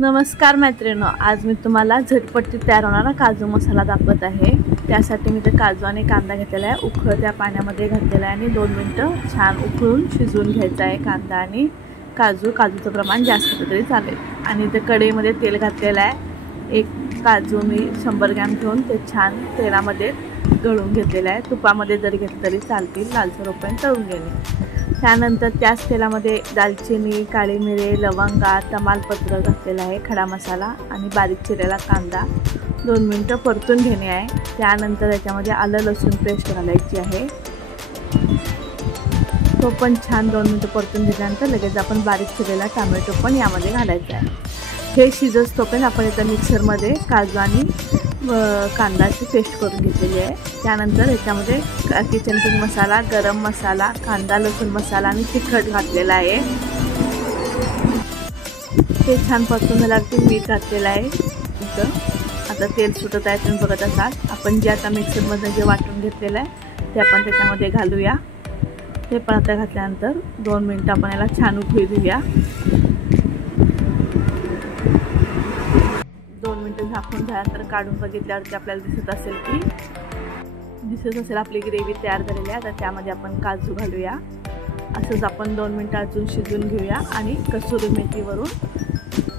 नमस्कार मैत्रिणींनो, आज मी तुम्हाला झटपट तयार होणारा काजू मसाला दाखवत आहे। त्यासाठी मी काजू आणि कांदा घेतलेला आहे, उकळत्या पाण्यामध्ये घातलेला आहे आणि 2 मिनिटं छान उकळून शिजवून घ्यायचा आहे कांदा आणि काजूचं प्रमाण जास्त तरी चालेल। आणि इथे कढईमध्ये तेल घातलेलं आहे। एक काजू मी 100 ग्रॅम घेऊन ते छान तेलामध्ये गळून घेतलेलं आहे। तुपामध्ये जरी घेतलं तरी चालतील, लालसर होईपर्यंत तळून घेणे। त्यानंतर त्याच तेलामध्ये दालचिनी, काळी मिरे, लवंगा, तमालपत्र घातलेला आहे, खडा मसाला आणि बारीक चिरलेला कांदा 2 मिनिटं परतून घेणे आहे। त्यानंतर याच्यामध्ये आलं लसूण पेस्ट घालायची आहे, तो पण छान 2 मिनिटं परतून घेतल्यानंतर लगेच आपण बारीक चिरलेला टोमॅटो पण यामध्ये घालायचा आहे। हे शिजत तोपर्यंत आपण इथं मिक्सरमध्ये काजू आणि कांद्याची पेस्ट करून घेतलेली आहे। त्यानंतर याच्यामध्ये किचन किंग मसाला, गरम मसाला, कांदा लसूण मसाला आणि तिखट घातलेला आहे। ते छान परतून झाल्यावर मीठ घातलेलं आहे। इथं आता तेल सुटत आहे, तुम्ही बघत असाल। आपण जे आता मिक्सरमध्ये जे वाटून घेतलेलं आहे ते आपण त्याच्यामध्ये घालूया। ते पण आता घातल्यानंतर 2 मिनिटं आपण याला छान उकळी देऊया। 2 मिनिटं झाकून झाल्यानंतर काढून बघितल्यावरती आपल्याला दिसत असेल आपली ग्रेव्ही तयार झालेली आहे। आता त्यामध्ये आपण काजू घालूया। असंच आपण 2 मिनिटं अजून शिजवून घेऊया आणि कसुरी मेथी वरून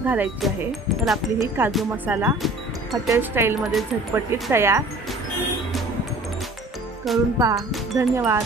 घालायची आहे। तर आपली ही काजू मसाला हॉटेल स्टाईलमध्ये झटपटीत तयार करून पहा। धन्यवाद।